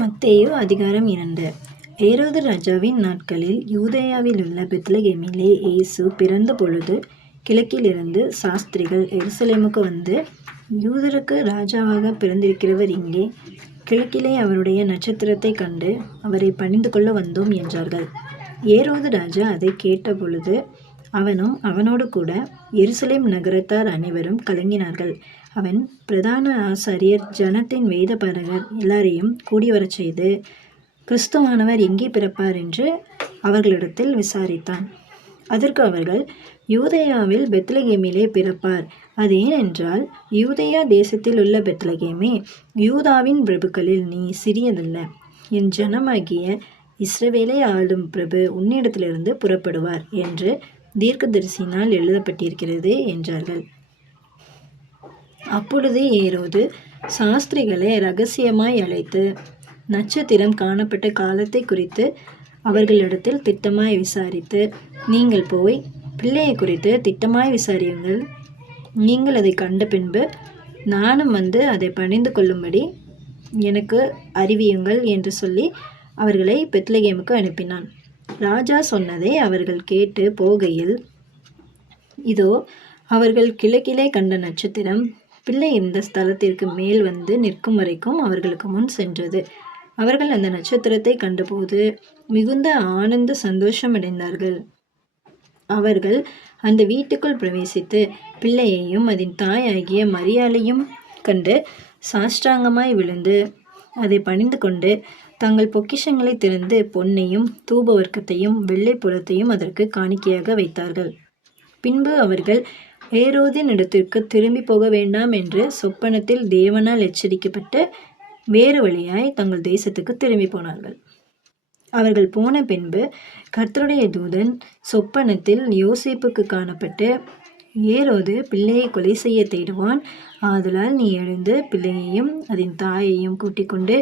மத்தேயு அதிகாரம் 2. ஏரோது ராஜாவின் நாட்களில் யூதேயாவில் உள்ள பெத்லகேமிலே இயேசு பிறந்த பொழுது கிழக்கிலிருந்து சாஸ்திரிகள் எருசலேமுக்கு வந்து, யூதருக்கு ராஜாவாக பிறந்திருக்கிறவர் இங்கே, கிழக்கிலே அவருடைய நட்சத்திரத்தைக் கண்டு அவரை பணிந்து கொள்ள வந்தோம் என்றார்கள். ஏரோது ராஜா அதை கேட்டபொழுது அவனும் அவனோடு கூட எருசலேம் நகரத்தார் அனைவரும் கலங்கினார்கள். அவன் பிரதான ஆசாரியர் ஜனத்தின் வேதபாரகர் எல்லாரையும் கூடிவரச் செய்து, கிறிஸ்துவானவர் எங்கே பிறப்பார் என்று அவர்களிடத்தில் விசாரித்தான். அதற்கு அவர்கள், யூதேயாவில் பெத்லகேமிலே பிறப்பார். அது ஏனென்றால், யூதேயா தேசத்தில் உள்ள பெத்லகேமே, யூதாவின் பிரபுக்களில் நீ சிறியதல்ல. என் ஜனமாகிய இஸ்ரவேலை ஆளும் பிரபு உன்னிடத்திலிருந்து புறப்படுவார் என்று தீர்க்கதரிசியினால் எழுதப்பட்டிருக்கிறது என்றார்கள். அப்பொழுது ஏரோது சாஸ்திரிகளை இரகசியமாய் அழைத்து, நட்சத்திரம் காணப்பட்ட காலத்தை குறித்து அவர்களிடத்தில் திட்டமாய் விசாரித்து, நீங்கள் போய் பிள்ளையை குறித்து திட்டமாய் விசாரியுங்கள். நீங்கள் அதை கண்ட பின்பு நானும் வந்து அதை பணிந்து கொள்ளும்படி எனக்கு அறிவியுங்கள் என்று சொல்லி அவர்களை பெத்லகேமுக்கு அனுப்பினான். ராஜா சொன்னதை அவர்கள் கேட்டு போகையில், இதோ அவர்கள் கிழக்கிலே கண்ட நட்சத்திரம் பிள்ளை இருந்த ஸ்தலத்திற்கு மேல் வந்து நிற்கும் வரைக்கும் அவர்களுக்கு முன் சென்றது. அவர்கள் அந்த நட்சத்திரத்தை கண்டபோது மிகுந்த ஆனந்த சந்தோஷமடைந்தார்கள். அவர்கள் அந்த வீட்டுக்குள் பிரவேசித்து பிள்ளையையும் அதன் தாயாகிய மரியாளையும் கண்டு சாஷ்டாங்கமாய் விழுந்து அதை பணிந்து கொண்டு தங்கள் பொக்கிஷங்களை திறந்து பொன்னையும் தூபவர்க்கத்தையும் வெள்ளை புறத்தையும் அதற்கு காணிக்கையாக வைத்தார்கள். பின்பு அவர்கள் ஏரோதின் இடத்திற்கு திரும்பி போக வேண்டாம் என்று சொப்பனத்தில் தேவனால் எச்சரிக்கப்பட்டு வேறு வழியாய் தங்கள் தேசத்துக்கு திரும்பி போனார்கள். அவர்கள் போன பின்பு கர்த்தருடைய தூதன் சொப்பனத்தில் யோசேப்புக்கு காணப்பட்டு, ஏரோது பிள்ளையை கொலை செய்ய தேடுவான். ஆதலால் நீ எழுந்து பிள்ளையையும் அதன் தாயையும் கூட்டிக் கொண்டு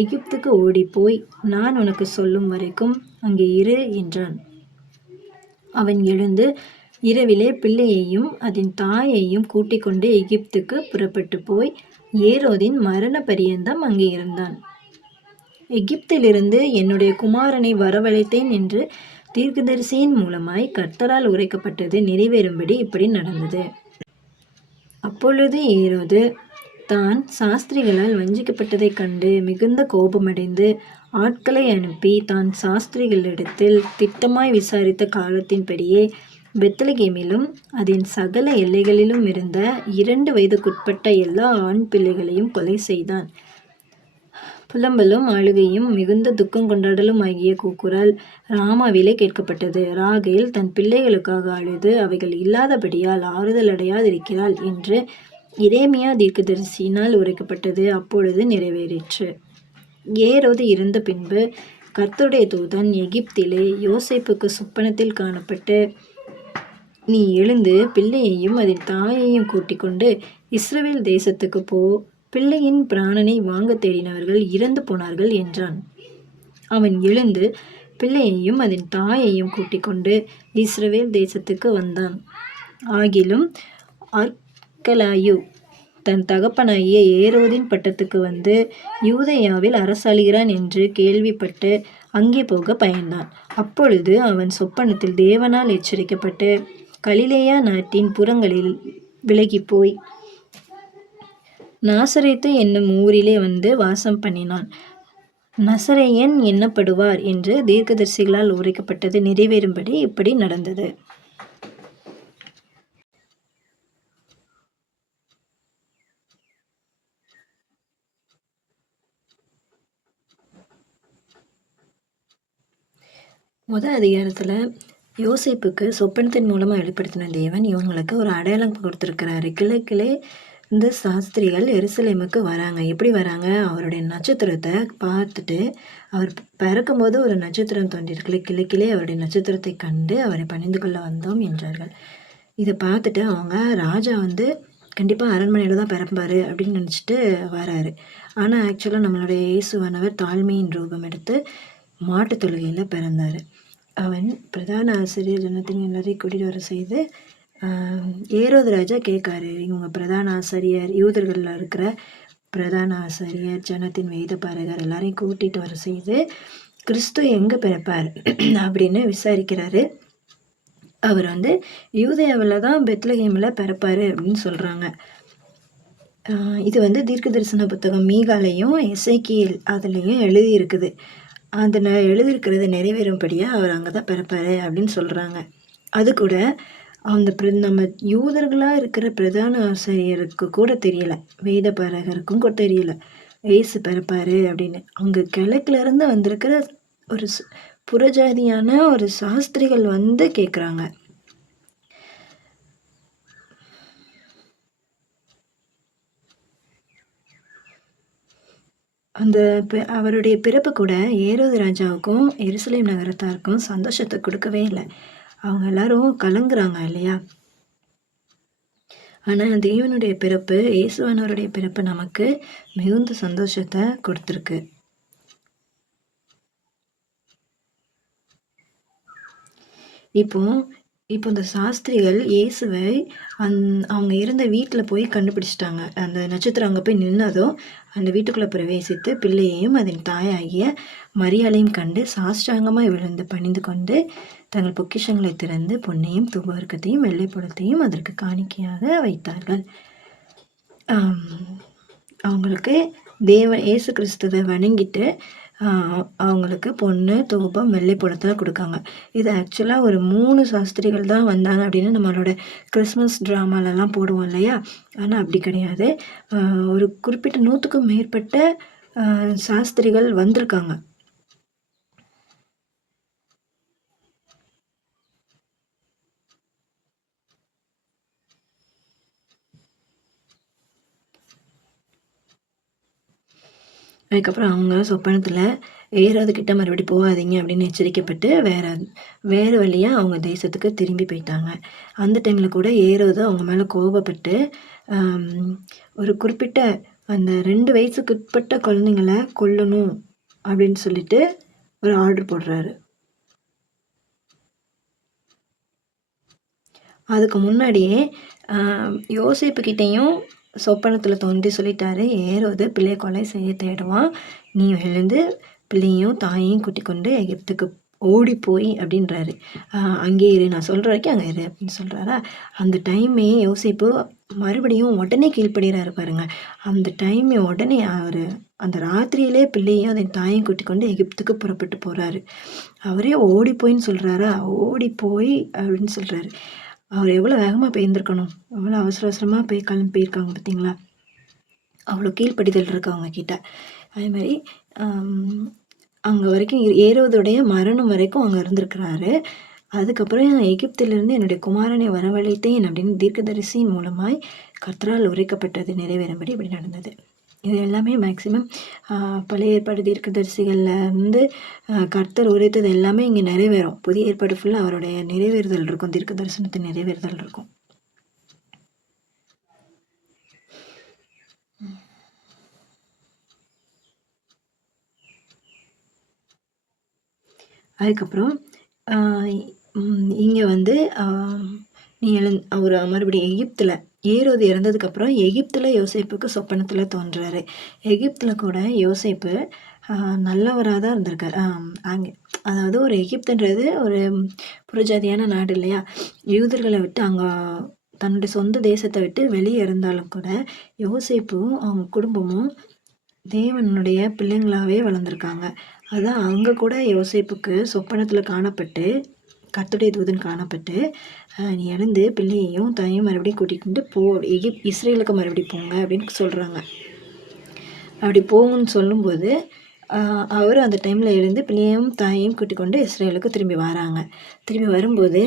எகிப்துக்கு ஓடிப்போய் நான் உனக்கு சொல்லும் வரைக்கும் அங்கே இரு என்றான். அவன் எழுந்து இரவிலே பிள்ளையையும் அதன் தாயையும் கூட்டிக் கொண்டு எகிப்துக்கு புறப்பட்டு போய் ஏரோதின் மரண பரியந்தம் அங்கே இருந்தான். எகிப்திலிருந்து என்னுடைய குமாரனை வரவழைத்தேன் என்று தீர்க்கதரிசியின் மூலமாய் கர்த்தரால் உரைக்கப்பட்டது நிறைவேறும்படி இப்படி நடந்தது. அப்பொழுது ஏரோது தான் சாஸ்திரிகளால் வஞ்சிக்கப்பட்டதைக் கண்டு மிகுந்த கோபமடைந்து ஆட்களை அனுப்பி தான் சாஸ்திரிகளிடத்தில் திட்டமாய் விசாரித்த காலத்தின்படியே பெத்லகேமிலும் அதன் சகல எல்லைகளிலும் இருந்த 2 வயதுக்குட்பட்ட எல்லா ஆண் பிள்ளைகளையும் கொலை செய்தான். புலம்பலும் அழுகையும் மிகுந்த துக்கம் கொண்டாடலும் ஆகிய கூக்குரல் ராமாவிலே கேட்கப்பட்டது. ராகேல் தன் பிள்ளைகளுக்காக அழுது அவைகள் இல்லாதபடியால் ஆறுதல் அடையாதிருக்கிறாள் என்று எரேமியா தீர்க்கதரிசியினால் உரைக்கப்பட்டது அப்பொழுது நிறைவேறிற்று. ஏரோது இறந்த பின்பு கர்த்தருடைய தூதன் எகிப்திலே யோசேப்புக்கு சொப்பனத்தில் காணப்பட்டு, நீ எழுந்து பிள்ளையையும் அதன் தாயையும் கூட்டிக் கொண்டு இஸ்ரவேல் தேசத்துக்கு போ, பிள்ளையின் பிராணனை வாங்க தேடினவர்கள் இறந்து போனார்கள் என்றான். அவன் எழுந்து பிள்ளையையும் அதன் தாயையும் கூட்டிக் கொண்டு இஸ்ரவேல் தேசத்துக்கு வந்தான். ஆகிலும் அர்க்கலாயு தன் தகப்பனாகிய ஏரோதின் பட்டத்துக்கு வந்து யூதேயாவில் அரசாளுகிறான் என்று கேள்விப்பட்டு அங்கே போக பயந்தான். அப்பொழுது அவன் சொப்பனத்தில் தேவனால் எச்சரிக்கப்பட்டு கலிலேயா நாட்டின் புறங்களில் விலகிப்போய் நாசரேத்து என்னும் ஊரிலே வந்து வாசம் பண்ணினான். நசரேயன் எண்ணப்படுவார் என்று தீர்க்கதரிசிகளால் உரைக்கப்பட்டது நிறைவேறும்படி இப்படி நடந்தது. முதல் அதிகாரத்தில் யோசேப்புக்கு சொப்பனத்தின் மூலமாக வெளிப்படுத்தின தேவன் இவங்களுக்கு ஒரு அடையாளம் கொடுத்துருக்கிறாரு. கிழக்கிலே இந்த சாஸ்திரிகள் எருசலேமுக்கு வராங்க. எப்படி வராங்க? அவருடைய நட்சத்திரத்தை பார்த்துட்டு, அவர் பிறக்கும்போது ஒரு நட்சத்திரம் தோன்றியிருக்குல்ல, கிழக்கிலே அவருடைய நட்சத்திரத்தை கண்டு அவரை பணிந்து கொள்ள வந்தோம் என்றார்கள். இதை பார்த்துட்டு அவங்க ராஜா வந்து கண்டிப்பாக அரண்மனையில் தான் பிறப்பார் அப்படின்னு நினச்சிட்டு வராரு. ஆனால் ஆக்சுவலாக நம்மளுடைய இயேசுவானவர் தாழ்மையின் ரூபம் எடுத்து மாட்டு தொழுகையில் பிறந்தார். அவன் பிரதான ஆசிரியர் ஜனத்தின் எல்லாரையும் கூட்டிகிட்டு வர செய்து ஏரோது ராஜா கேட்காரு, இவங்க பிரதான ஆசிரியர் யூதர்களில் இருக்கிற பிரதான ஆசாரியர், ஜனத்தின் வேதபாரகர் எல்லாரையும் கூட்டிட்டு வர செய்து கிறிஸ்து எங்கே பிறப்பார் அப்படின்னு விசாரிக்கிறாரு. அவர் வந்து யூதேயாவில் தான் பெத்லஹேமில் பிறப்பார் அப்படின்னு சொல்கிறாங்க. இது வந்து தீர்க்க தரிசன புத்தகம் மீகாலையும் எசேக்கியேல் அதுலேயும் எழுதியிருக்குது. அதில் எழுதியிருக்கிறது நிறைவேறும்படியாக அவர் அங்கே தான் பிறப்பார் அப்படின்னு சொல்கிறாங்க. அது கூட அந்த நம்ம யூதர்களாக இருக்கிற பிரதான ஆசிரியருக்கு கூட தெரியல, வேதபாரகருக்கும் கூட தெரியல இயேசு பிறப்பார் அப்படின்னு. அவங்க கிழக்குலேருந்து வந்திருக்கிற ஒரு புறஜாதியான ஒரு சாஸ்திரிகள் வந்து கேட்குறாங்க. அந்த அவருடைய பிறப்பு கூட ஏரோது ராஜாவுக்கும் எருசலேம் நகரத்தாருக்கும் சந்தோஷத்தை கொடுக்கவே இல்லை. அவங்க எல்லாரும் கலங்குறாங்க இல்லையா? ஆனால் தேவனுடைய பிறப்பு, இயேசுவானவருடைய பிறப்பு நமக்கு மிகுந்த சந்தோஷத்தை கொடுத்துருக்கு. இப்போ இந்த சாஸ்திரிகள் இயேசுவை அவங்க இருந்த வீட்டில் போய் கண்டுபிடிச்சிட்டாங்க. அந்த நட்சத்திரம் அங்கே போய் நின்னதும் அந்த வீட்டுக்குள்ளே பிரவேசித்து பிள்ளையையும் அதன் தாயாகிய மரியாளையும் கண்டு சாஷ்டாங்கமாக விழுந்து பணிந்து கொண்டு தங்கள் பொக்கிஷங்களை திறந்து பொன்னையும் தூபவர்க்கத்தையும் வெள்ளைப்பழத்தையும் அதற்கு காணிக்கையாக வைத்தார்கள். அவங்களுக்கு இயேசு கிறிஸ்துவை வணங்கிட்டு அவங்களுக்கு பொண்ணு, தூபம், வெள்ளைப்பழத்தெல்லாம் கொடுக்காங்க. இது ஆக்சுவலாக ஒரு 3 சாஸ்திரிகள் தான் வந்தாங்க அப்படின்னு நம்மளோட கிறிஸ்மஸ் ட்ராமாலெல்லாம் போடுவோம் இல்லையா? ஆனால் அப்படி கிடையாது. ஒரு குறிப்பிட்ட 100க்கும் மேற்பட்ட சாஸ்திரிகள் வந்திருக்காங்க. அதுக்கப்புறம் அவங்க சொப்பனத்தில் ஏறாவது கிட்ட மறுபடி போகாதீங்க அப்படின்னு எச்சரிக்கப்பட்டு வேறு வழியாக அவங்க தேசத்துக்கு திரும்பி போயிட்டாங்க. அந்த டைமில் கூட ஏறாவது அவங்க மேலே கோபப்பட்டு ஒரு குறிப்பிட்ட அந்த 2 வயசுக்கு உட்பட்ட குழந்தைங்கள கொல்லணும் அப்படின்னு சொல்லிட்டு ஒரு ஆர்டர் போடுறாரு. அதுக்கு முன்னாடியே யோசேப்புக்கிட்டேயும் சொப்பனத்தில் தோன்றி சொல்லிட்டாரு, ஏரோது பிள்ளையை கொலை செய்ய தேடுவான், நீ எழுந்து பிள்ளையும் தாயையும் கூட்டி கொண்டு எகிப்துக்கு ஓடி போய் அப்படின்றாரு. அங்கே இரு, நான் சொல்கிற வரைக்கும் அங்கே இரு அப்படின்னு சொல்கிறாரா. அந்த டைமே யோசிப்பு மறுபடியும் உடனே கீழ்ப்படுகிறாரு பாருங்க. அந்த டைமே உடனே அவர் அந்த ராத்திரியிலே பிள்ளையும் அதன் தாயையும் கூட்டி கொண்டு எகிப்துக்கு புறப்பட்டு போகிறாரு. அவரே ஓடி போயின்னு சொல்கிறாரா, ஓடி போய் அப்படின்னு சொல்கிறாரு. அவர் எவ்வளோ வேகமாக போயிருந்துருக்கணும், எவ்வளோ அவசர அவசரமாக போய் கிளம்பி போயிருக்காங்க பார்த்தீங்களா? அவ்வளோ கீழ்ப்படிதல் இருக்கு அவங்க கிட்ட. அதே மாதிரி அங்கே வரைக்கும் ஏரோதுடைய மரணம் வரைக்கும் அங்கே இருந்திருக்கிறாரு. அதுக்கப்புறம் எகிப்திலிருந்து என்னுடைய குமாரனை வரவழைத்தேன் அப்படின்னு தீர்க்கதரிசியின் மூலமாய் கர்த்தரால் உரைக்கப்பட்டது நிறைவேறும்படி இப்படி நடந்தது. இது எல்லாமே மேக்சிமம் பழைய ஏற்பாடு தீர்க்கதரிசிகளில் இருந்து கர்த்தர் உரைத்தது எல்லாமே இங்கே நிறைவேறும். புதிய ஏற்பாடு ஃபுல்லாக அவருடைய நிறைவேறுதல் இருக்கும், தீர்க்க தரிசனத்தின் நிறைவேறுதல் இருக்கும். அதுக்கப்புறம் இங்கே வந்து நீ அவர் மறுபடியும் எகிப்தில் ஏரோது இறந்ததுக்கப்புறம் எகிப்தில் யோசேப்புக்கு சொப்பனத்தில் தோன்றாரு. எகிப்தில் கூட யோசேப்பு நல்லவராக தான் இருந்திருக்கார். அங்கே அதாவது ஒரு எகிப்துன்றது ஒரு புறஜாதியான நாடு இல்லையா? யூதர்களை விட்டு அங்கே தன்னுடைய சொந்த தேசத்தை விட்டு வெளியே இருந்தாலும் கூட யோசேப்பும் அவங்க குடும்பமும் தேவனுடைய பிள்ளைங்களாகவே வளர்ந்துருக்காங்க. அதான் அங்கே கூட யோசேப்புக்கு சொப்பனத்தில் காணப்பட்டு கர்த்தருடைய தூதன் காணப்பட்டு நீ எழுந்து பிள்ளையையும் தாயையும் மறுபடியும் கூட்டிகிட்டு போ, இஸ்ரேலுக்கு மறுபடியும் போங்க அப்படின்னு சொல்கிறாங்க. அப்படி போங்கன்னு சொல்லும்போது அவர் அந்த டைமில் எழுந்து பிள்ளையையும் தாயையும் கூட்டிக் கொண்டு இஸ்ரேலுக்கு திரும்பி வராங்க. திரும்பி வரும்போது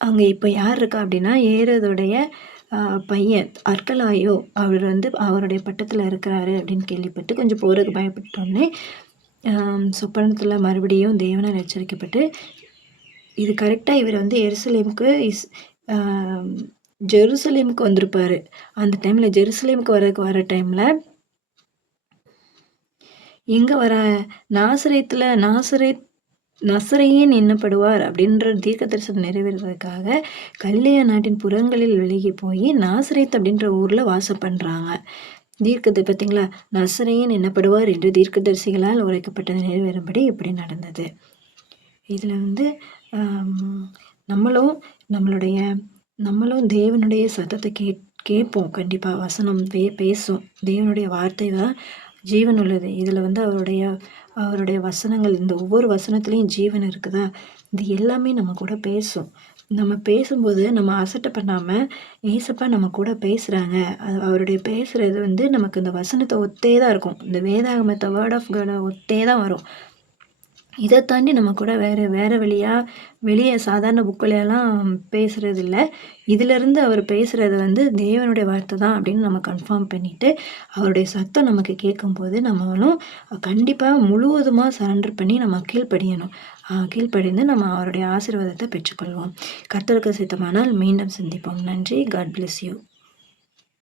அங்கே இப்போ யார் இருக்கா அப்படின்னா ஏரோதுடைய பையன் அர்கலாயோ அவர் வந்து அவருடைய பட்டத்தில் இருக்கிறாரு அப்படின்னு கேள்விப்பட்டு கொஞ்சம் போகிறதுக்கு பயப்பட்டோன்னே சொப்பனத்தில் மறுபடியும் தேவனால் எச்சரிக்கப்பட்டு இது கரெக்டாக இவர் வந்து ஜெருசலேமுக்கு வந்திருப்பார். அந்த டைமில் ஜெருசலேமுக்கு வர டைமில் எங்கே வர நசரேயன் எண்ணப்படுவார் அப்படின்ற தீர்க்க தரிசனம் நிறைவேறுவதற்காக கல்லேயா நாட்டின் புறங்களில் விலகி போய் நாசரேத் அப்படின்ற ஊரில் வாசம் பண்ணுறாங்க. தீர்க்கது பார்த்தீங்களா? நசரேயன் என்னப்படுவார் என்று தீர்க்கதரிசிகளால் உரைக்கப்பட்டது நிறைவேறும்படி இப்படி நடந்தது. இதில் வந்து ஆம், நம்மளும் நம்மளுடைய நம்மளும் தேவனுடைய சத்தத்தை கேட்போம். கண்டிப்பாக வசனம் பேசும். தேவனுடைய வார்த்தை தான் ஜீவன் உள்ளது. இதில் வந்து அவருடைய அவருடைய வசனங்கள், இந்த ஒவ்வொரு வசனத்துலேயும் ஜீவன் இருக்குதா, இது எல்லாமே நம்ம கூட பேசும். நம்ம பேசும்போது நம்ம அசட்டை பண்ணாமல், ஏசப்பா நம்ம கூட பேசுகிறாங்க, அவருடைய பேசுகிறது வந்து நமக்கு இந்த வசனத்தை ஒத்தே தான் இருக்கும். இந்த வேதாகமத்தை வேர்ட் ஆஃப் காடை ஒத்தே தான் வரும். இதை தாண்டி நம்ம கூட வேறு வெளியே சாதாரண புக்கிலலாம் பேசுகிறது இல்லை. இதிலேருந்து அவர் பேசுகிறது வந்து தேவனுடைய வார்த்தை தான் அப்படின்னு நம்ம கன்ஃபார்ம் பண்ணிவிட்டு, அவருடைய சத்தம் நமக்கு கேட்கும்போது நம்மளும் கண்டிப்பாக முழுவதுமாக சரண்டர் பண்ணி நம்ம கீழ்ப்படியணும். கீழ்ப்படிந்து நம்ம அவருடைய ஆசீர்வாதத்தை பெற்றுக்கொள்வோம். கர்த்தருக்கு சித்தமானால் மீண்டும் சந்திப்போம். நன்றி. God bless you.